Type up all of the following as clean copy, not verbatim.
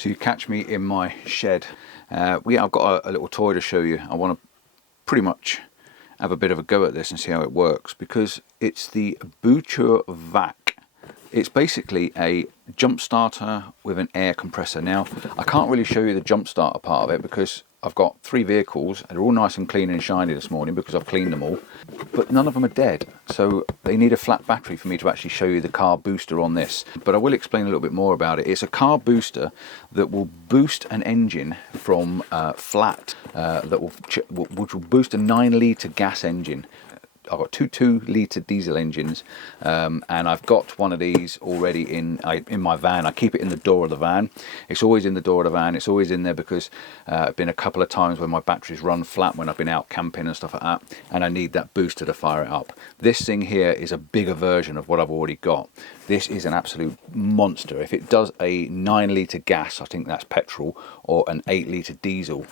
So you catch me in my shed. I've got a little toy to show you. I want to pretty much have a bit of a go at this and see how it works, because it's the BuTure Vac. It's basically a jump starter with an air compressor. Now, I can't really show you the jump starter part of it because I've got 3 vehicles. They're all nice and clean and shiny this morning because I've cleaned them all, but none of them are dead. So they need a flat battery for me to actually show you the car booster on this. But I will explain a little bit more about it. It's a car booster that will boost an engine from flat, which will boost a 9-litre gas engine. I've got two 2-litre diesel engines, and I've got one of these already in my van. I keep it in the door of the van. It's always in the door of the van. It's always in there because I've been a couple of times when my batteries run flat when I've been out camping and stuff like that, and I need that booster to fire it up. This thing here is a bigger version of what I've already got. This is an absolute monster. If it does a 9-litre gas, I think that's petrol, or an 8-litre diesel,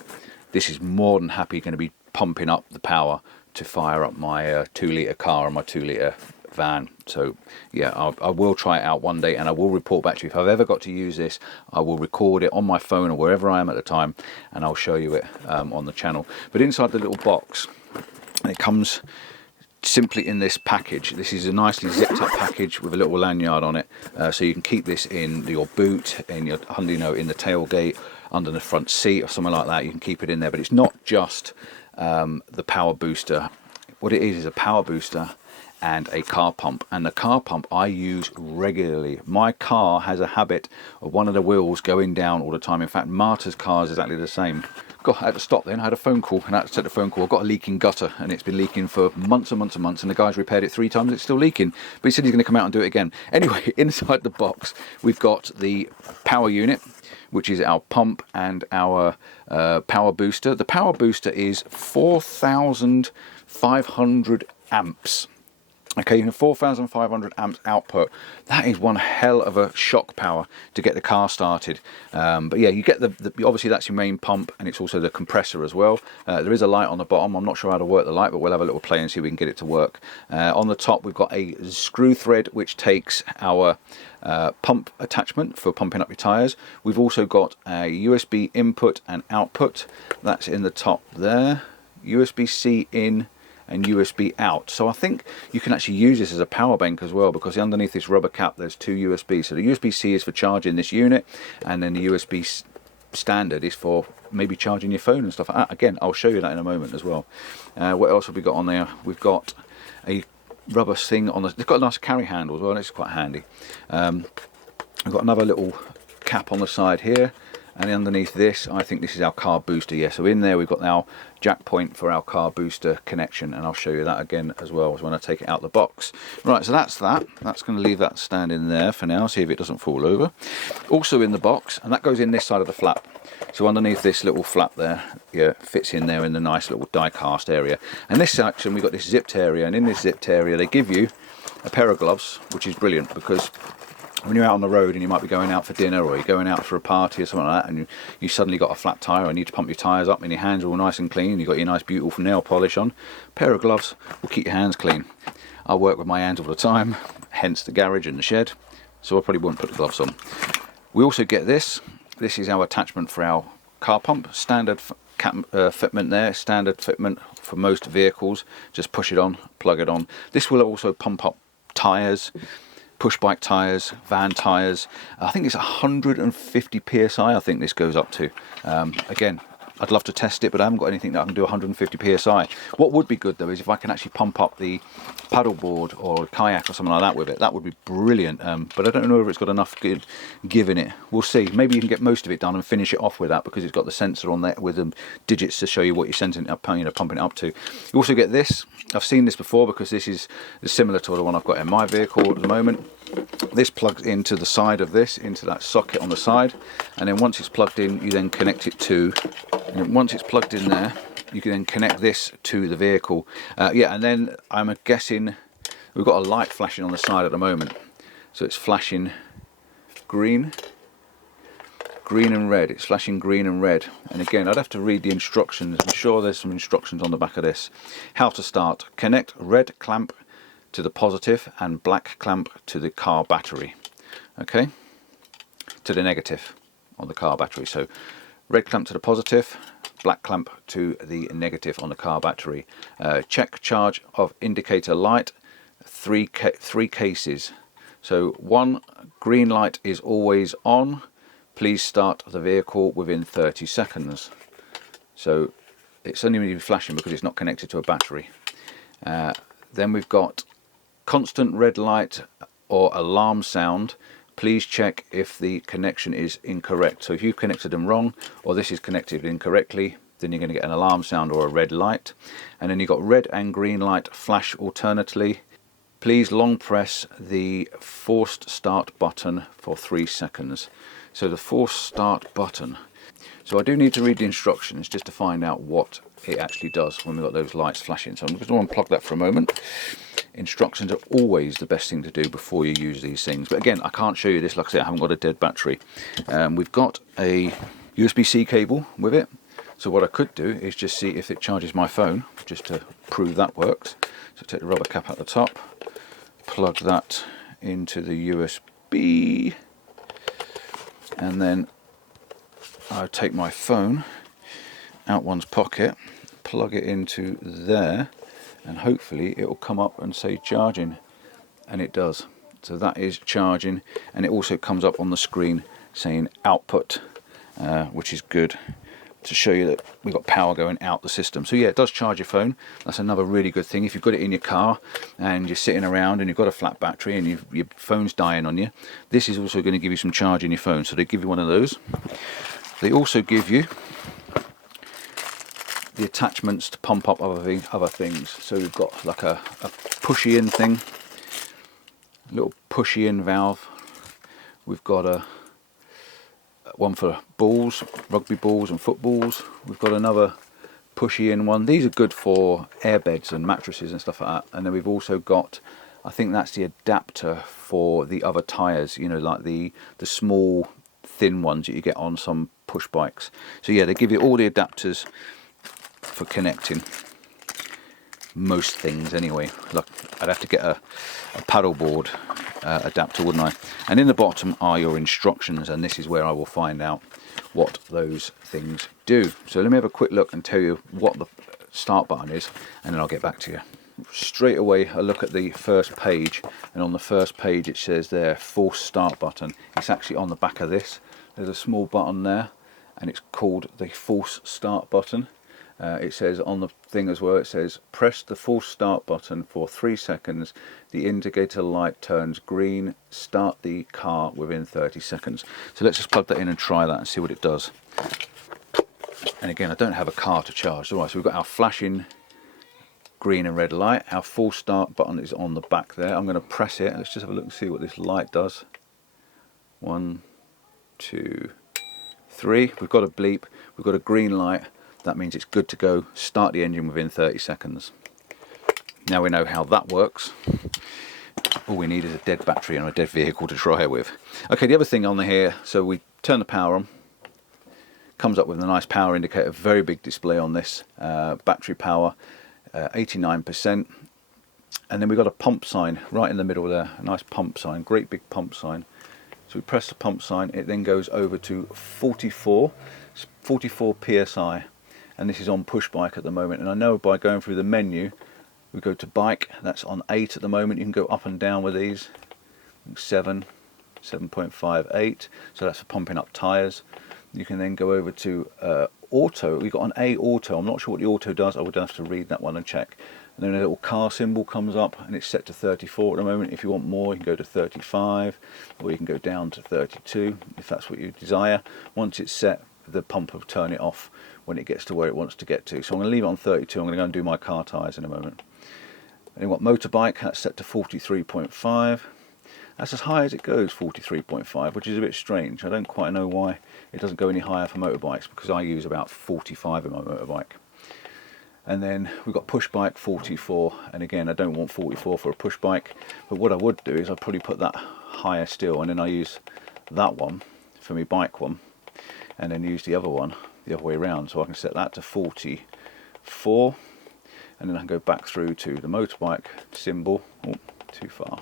this is more than happy going to be pumping up the power to fire up my 2-litre car and my 2-litre van. So yeah, I will try it out one day and I will report back to you. If I've ever got to use this, I will record it on my phone or wherever I am at the time, and I'll show you it on the channel. But inside the little box, it comes simply in this package. This is a nicely zipped up package with a little lanyard on it, so you can keep this in your boot, in your, in the tailgate, under the front seat or something like that. You can keep it in there. But it's not just the power booster. What it is a power booster and a car pump, and the car pump I use regularly. My car has a habit of one of the wheels going down all the time. In fact, Marta's car is exactly the same. God, I had to stop then. I had a phone call, and I had to take the phone call. I've got a leaking gutter, and it's been leaking for months and months and months, and the guy's repaired it 3 times. It's still leaking, but he said he's going to come out and do it again. Anyway, inside the box we've got the power unit, which is our pump and our power booster. The power booster is 4,500 amps. Okay, 4,500 amps output. That is one hell of a shock power to get the car started. But yeah, you get the obviously that's your main pump, and it's also the compressor as well. There is a light on the bottom. I'm not sure how to work the light, but we'll have a little play and see if we can get it to work. On the top we've got a screw thread which takes our pump attachment for pumping up your tyres. We've also got a USB input and output. That's in the top there. USB-C in and USB out. So I think you can actually use this as a power bank as well, because underneath this rubber cap there's 2 USB. So the USB-C is for charging this unit, and then the USB standard is for maybe charging your phone and stuff like that. Again, I'll show you that in a moment as well. What else have we got on there? We've got a rubber thing on the, it's got a nice carry handle as well, and it's quite handy. We've got another little cap on the side here, and underneath this, I think this is our car booster. Yeah, so in there we've got our jack point for our car booster connection, and I'll show you that again as well as when I take it out the box. Right, so that's that. That's going to leave that standing there for now, see if it doesn't fall over. Also in the box, and that goes in this side of the flap. So underneath this little flap there, yeah, fits in there in the nice little die cast area. And this section, we've got this zipped area, and in this zipped area they give you a pair of gloves, which is brilliant, because when you're out on the road and you might be going out for dinner, or you're going out for a party or something like that, and you suddenly got a flat tyre and need to pump your tyres up, and your hands are all nice and clean, you've got your nice beautiful nail polish on, a pair of gloves will keep your hands clean. I work with my hands all the time, hence the garage and the shed, so I probably wouldn't put the gloves on. We also get this. This is our attachment for our car pump. Standard fitment there, standard fitment for most vehicles. Just push it on, plug it on. This will also pump up tyres, push bike tyres, van tyres. I think it's 150 psi I think this goes up to. Again, I'd love to test it, but I haven't got anything that I can do 150 psi. What would be good though is if I can actually pump up the paddleboard or kayak or something like that with it. That would be brilliant, but I don't know if it's got enough good give in it. We'll see. Maybe you can get most of it done and finish it off with that, because it's got the sensor on there with the digits to show you what you're sending it up, pumping it up to. You also get this. I've seen this before because this is similar to the one I've got in my vehicle at the moment. This plugs into the side of this, into that socket on the side, and then once it's plugged in, you then connect it to, and once it's plugged in there, you can then connect this to the vehicle. Yeah, and then I'm guessing we've got a light flashing on the side at the moment, so it's flashing green and red. It's flashing green and red, and again I'd have to read the instructions. I'm sure there's some instructions on the back of this. How to start: connect red clamp to the positive and black clamp to the car battery, okay, to the negative. on the car battery. So red clamp to the positive, black clamp to the negative on the car battery. Check charge of indicator light, three cases. So one, green light is always on. Please start the vehicle within 30 seconds. So it's only going to be flashing because it's not connected to a battery. Then we've got constant red light or alarm sound. Please check if the connection is incorrect. So if you've connected them wrong, or this is connected incorrectly, then you're going to get an alarm sound or a red light. And then you've got red and green light flash alternately. Please long press the forced start button for 3 seconds. So the forced start button. So I do need to read the instructions just to find out what it actually does when we've got those lights flashing. So I'm just going to unplug that for a moment. Instructions are always the best thing to do before you use these things. But again, I can't show you this, like I say, I haven't got a dead battery. We've got a USB-C cable with it. So what I could do is just see if it charges my phone, just to prove that works. So take the rubber cap at the top, plug that into the USB, and then I'll take my phone out one's pocket, plug it into there, and hopefully it will come up and say charging, and it does. So that is charging, and it also comes up on the screen saying output, which is good to show you that we've got power going out the system. So yeah, it does charge your phone. That's another really good thing. If you've got it in your car and you're sitting around and you've got a flat battery and your phone's dying on you, this is also going to give you some charge in your phone. So they give you one of those. They also give you the attachments to pump up other things. So we've got like a pushy in thing, a little pushy in valve. We've got a one for balls, rugby balls and footballs. We've got another pushy in one. These are good for airbeds and mattresses and stuff like that. And then we've also got, I think that's the adapter for the other tyres, you know, like the small thin ones that you get on some push bikes. So yeah, they give you all the adapters for connecting most things anyway. Look, I'd have to get a paddleboard adapter, wouldn't I? And in the bottom are your instructions, and this is where I will find out what those things do. So let me have a quick look and tell you what the start button is, and then I'll get back to you. Straight away I look at the first page, and on the first page it says there force start button. It's actually on the back of this. There's a small button there, and it's called the force start button. It says on the thing as well, it says press the force start button for 3 seconds. The indicator light turns green. Start the car within 30 seconds. So let's just plug that in and try that and see what it does. And again, I don't have a car to charge. All right, so we've got our flashing green and red light. Our force start button is on the back there. I'm going to press it. Let's just have a look and see what this light does. 1, 2, 3. We've got a bleep. We've got a green light. That means it's good to go. Start the engine within 30 seconds. Now we know how that works. All we need is a dead battery and a dead vehicle to try it with. Okay, the other thing on here, so we turn the power on. Comes up with a nice power indicator, very big display on this. Battery power, 89%. And then we've got a pump sign right in the middle there. A nice pump sign, great big pump sign. So we press the pump sign, it then goes over to 44 PSI. And this is on push bike at the moment, and I know by going through the menu, we go to bike, that's on 8 at the moment. You can go up and down with these. 7, 7.58, so that's for pumping up tyres. You can then go over to auto. We've got an A auto. I'm not sure what the auto does. I would have to read that one and check. And then a little car symbol comes up, and it's set to 34 at the moment. If you want more, you can go to 35, or you can go down to 32 if that's what you desire. Once it's set, the pump will turn it off when it gets to where it wants to get to. So I'm going to leave it on 32. I'm going to go and do my car tyres in a moment. And then what, motorbike, that's set to 43.5. That's as high as it goes, 43.5, which is a bit strange. I don't quite know why it doesn't go any higher for motorbikes, because I use about 45 in my motorbike. And then we've got push bike 44, and again I don't want 44 for a push bike, but what I would do is I'd probably put that higher still, and then I use that one for my bike one, and then use the other one the other way around, so I can set that to 44, and then I can go back through to the motorbike symbol. Oh, too far.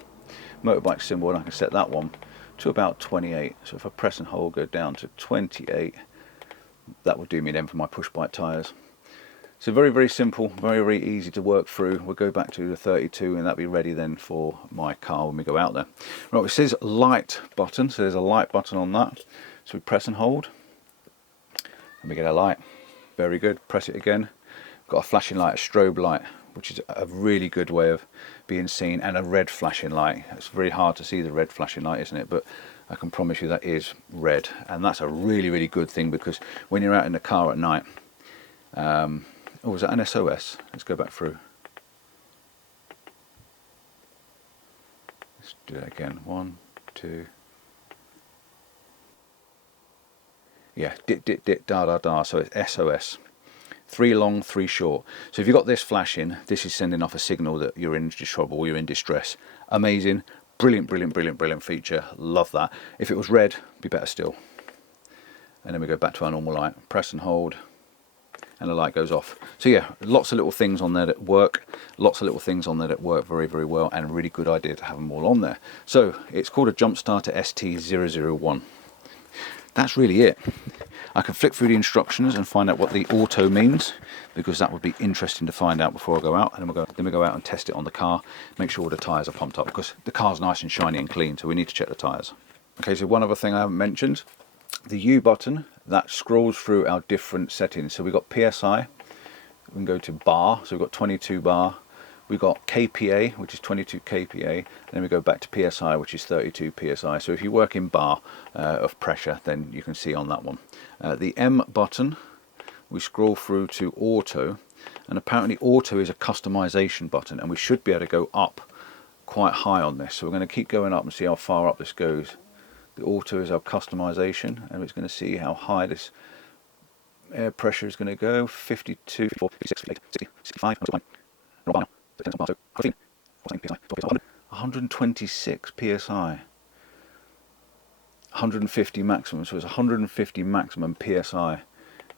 Motorbike symbol, and I can set that one to about 28. So if I press and hold, go down to 28, that will do me then for my push bike tyres. So very, very simple, very, very easy to work through. We'll go back to the 32 and that'll be ready then for my car when we go out there. Right, it says light button, so there's a light button on that. So we press and hold and we get a light. Very good. Press it again. Got a flashing light, a strobe light, which is a really good way of being seen, and a red flashing light. It's very hard to see the red flashing light, isn't it? But I can promise you that is red, and that's a really, really good thing, because when you're out in the car at night, oh, was that an SOS? Let's go back through. Let's do that again. 1, 2. Yeah, dit, dit, dit, da, da, da. So it's SOS. 3 long, 3 short. So if you've got this flashing, this is sending off a signal that you're in trouble or you're in distress. Amazing, brilliant, brilliant, brilliant, brilliant feature. Love that. If it was red, it'd be better still. And then we go back to our normal light. Press and hold, and the light goes off. So yeah, lots of little things on there that work. Lots of little things on there that work very, very well, and a really good idea to have them all on there. So it's called a Jumpstarter ST001. That's really it. I can flick through the instructions and find out what the auto means, because that would be interesting to find out before I go out. And then we go out and test it on the car, make sure all the tyres are pumped up, because the car's nice and shiny and clean, so we need to check the tyres. Okay, so one other thing I haven't mentioned, the U button, that scrolls through our different settings. So we've got PSI, we can go to bar, so we've got 22 bar, we've got KPA, which is 22 KPA, and then we go back to PSI, which is 32 PSI. So if you work in bar of pressure, then you can see on that one. The M button, we scroll through to auto, and apparently auto is a customization button, and we should be able to go up quite high on this. So we're going to keep going up and see how far up this goes. The auto is our customization, and it's going to see how high this air pressure is going to go. 52, 56, 60, 65, 126 psi, 150 maximum, so it's 150 maximum psi,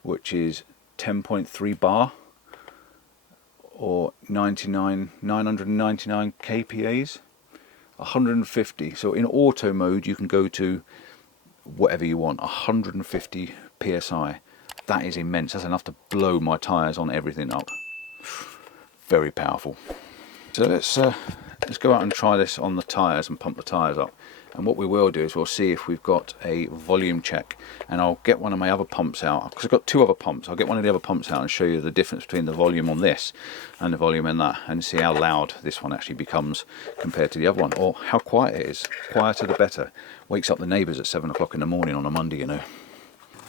which is 10.3 bar, or 999 kPas. 150. So in auto mode you can go to whatever you want. 150 psi. That is immense. That's enough to blow my tyres on everything up. Very powerful. So let's go out and try this on the tyres and pump the tyres up. And what we will do is we'll see if we've got a volume check, and I'll get one of my other pumps out, because I've got 2 other pumps. I'll get one of the other pumps out and show you the difference between the volume on this and the volume in that, and see how loud this one actually becomes compared to the other one, or how quiet it is. Quieter the better. Wakes up the neighbours at 7 o'clock in the morning on a Monday, you know.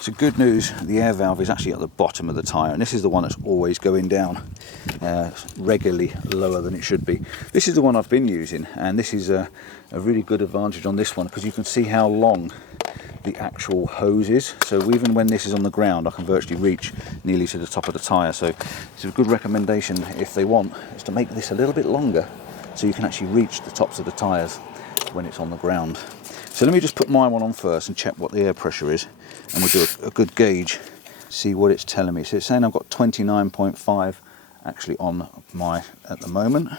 So good news, the air valve is actually at the bottom of the tyre, and this is the one that's always going down regularly lower than it should be. This is the one I've been using, and this is a really good advantage on this one, because you can see how long the actual hose is. So even when this is on the ground, I can virtually reach nearly to the top of the tyre. So it's a good recommendation, if they want, is to make this a little bit longer, so you can actually reach the tops of the tyres when it's on the ground. So let me just put my one on first and check what the air pressure is, and we'll do a good gauge, see what it's telling me. So it's saying I've got 29.5 actually on my at the moment.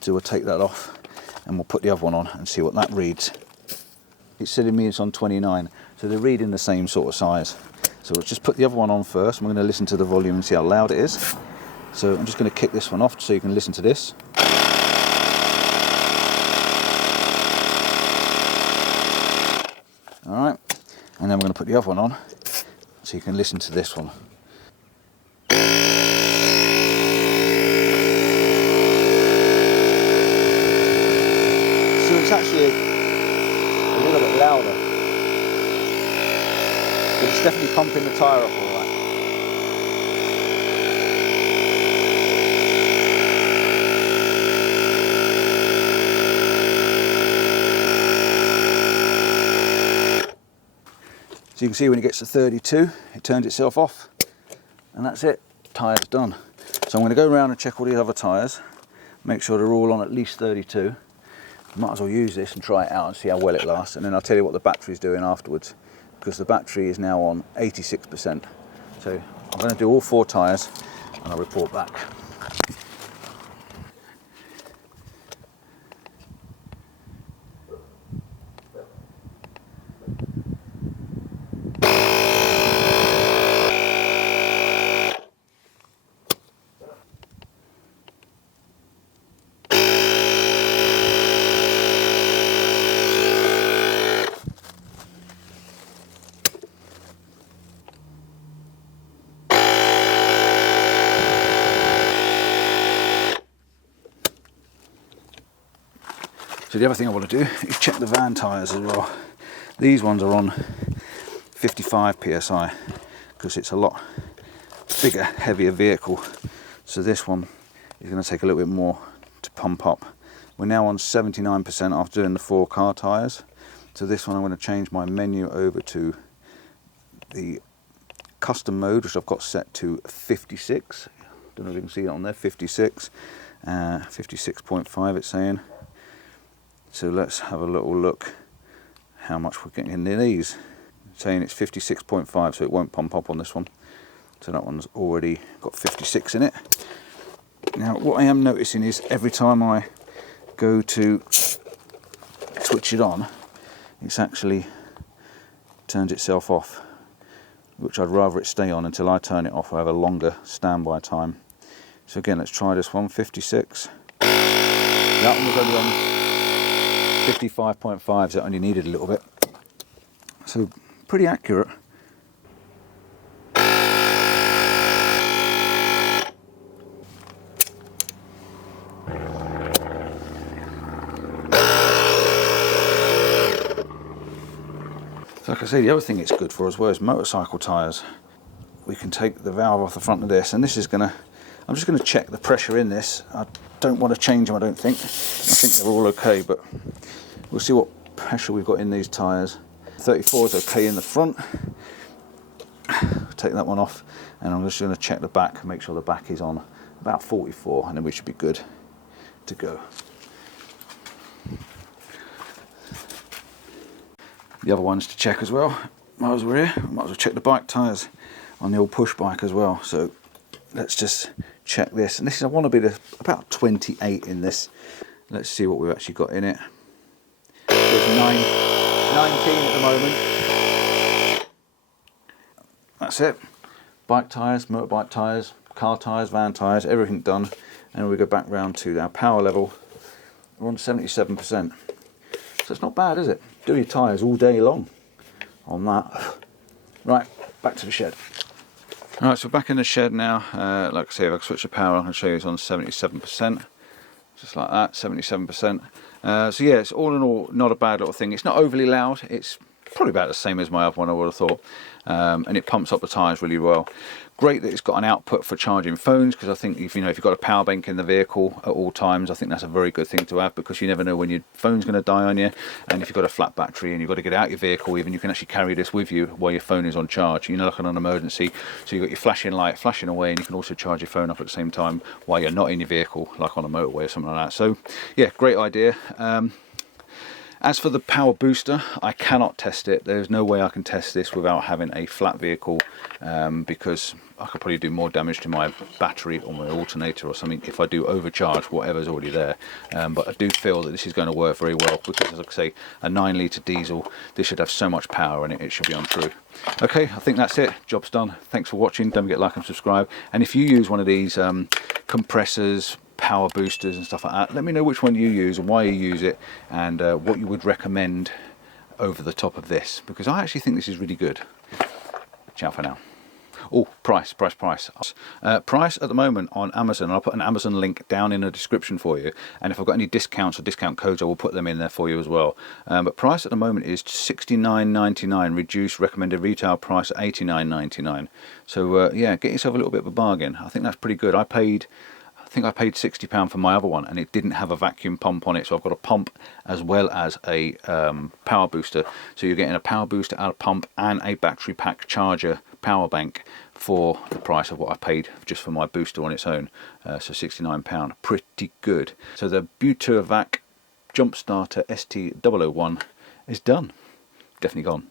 So we'll take that off and we'll put the other one on and see what that reads. It's telling me it's on 29, so they're reading the same sort of size. So we'll just put the other one on first. I'm going to listen to the volume and see how loud it is. So I'm just going to kick this one off so you can listen to this. Alright, and then we're going to put the other one on so you can listen to this one. So it's actually a little bit louder, but it's definitely pumping the tyre up all right. So you can see when it gets to 32, it turns itself off, and that's it, tyre's done. So I'm going to go around and check all the other tyres, make sure they're all on at least 32. Might as well use this and try it out and see how well it lasts, and then I'll tell you what the battery's doing afterwards, because the battery is now on 86%. So I'm going to do all 4 tyres and I'll report back. So the other thing I want to do is check the van tyres as well. These ones are on 55 psi because it's a lot bigger, heavier vehicle. So this one is going to take a little bit more to pump up. We're now on 79% after doing the 4-car tyres. So this one I'm going to change my menu over to the custom mode, which I've got set to 56. Don't know if you can see it on there, 56. 56.5 it's saying. So let's have a little look how much we're getting in these. It's saying it's 56.5, so it won't pump up on this one. So that one's already got 56 in it. Now what I am noticing is every time I go to switch it on, it's actually turns itself off, which I'd rather it stay on until I turn it off. I have a longer standby time. So again, let's try this one, 56. That one was only on 55.5, so it only needed a little bit. So pretty accurate. So like I say, the other thing it's good for as well is motorcycle tyres. We can take the valve off the front of this, and this is gonna, I'm just gonna check the pressure in this. I don't want to change them, I don't think. I think they're all okay, but we'll see what pressure we've got in these tyres. 34 is okay in the front. Take that one off, and I'm just gonna check the back, make sure the back is on about 44, and then we should be good to go. The other ones to check as well, might as well check the bike tyres on the old push bike as well. So let's just check this, and this is, I want to be about 28 in this. Let's see what we've actually got in it. So it's 19 at the moment. That's it. Bike tyres, motorbike tyres, car tyres, van tyres, everything done. And we go back round to our power level. We're on 77%. So it's not bad, is it? Do your tyres all day long on that. Right, back to the shed. Alright, so back in the shed now. Like I say, if I switch the power on, I can show you it's on 77%. Just like that, 77%. So yeah, it's all in all not a bad little thing. It's not overly loud. It's probably about the same as my other one, I would have thought. And it pumps up the tyres really well. Great that it's got an output for charging phones, because I think if you've got a power bank in the vehicle at all times, I think that's a very good thing to have, because you never know when your phone's going to die on you. And if you've got a flat battery and you've got to get out your vehicle, even, you can actually carry this with you while your phone is on charge, like on an emergency. So you've got your flashing light flashing away, and you can also charge your phone up at the same time while you're not in your vehicle, like on a motorway or something like that. So yeah, great idea. As for the power booster, I cannot test it. There's no way I can test this without having a flat vehicle, because I could probably do more damage to my battery or my alternator or something if I do overcharge whatever's already there. But I do feel that this is going to work very well, because, as I say, a 9-litre diesel, this should have so much power in it, it should be on through. Okay, I think that's it. Job's done. Thanks for watching. Don't forget to like and subscribe. And if you use one of these compressors, power boosters and stuff like that, let me know which one you use and why you use it, and what you would recommend over the top of this, because I actually think this is really good. Ciao for now. Oh, price at the moment on Amazon. I'll put an Amazon link down in the description for you, and if I've got any discounts or discount codes, I will put them in there for you as well. But price at the moment is $69.99, reduced recommended retail price at $89.99. So yeah, get yourself a little bit of a bargain. I think that's pretty good. I think I paid £60 for my other one, and it didn't have a vacuum pump on it, so I've got a pump as well as a power booster. So you're getting a power booster out of pump and a battery pack charger power bank for the price of what I paid just for my booster on its own. So £69, pretty good. So the BuTure Vac Jump Starter ST001 is done. Definitely gone.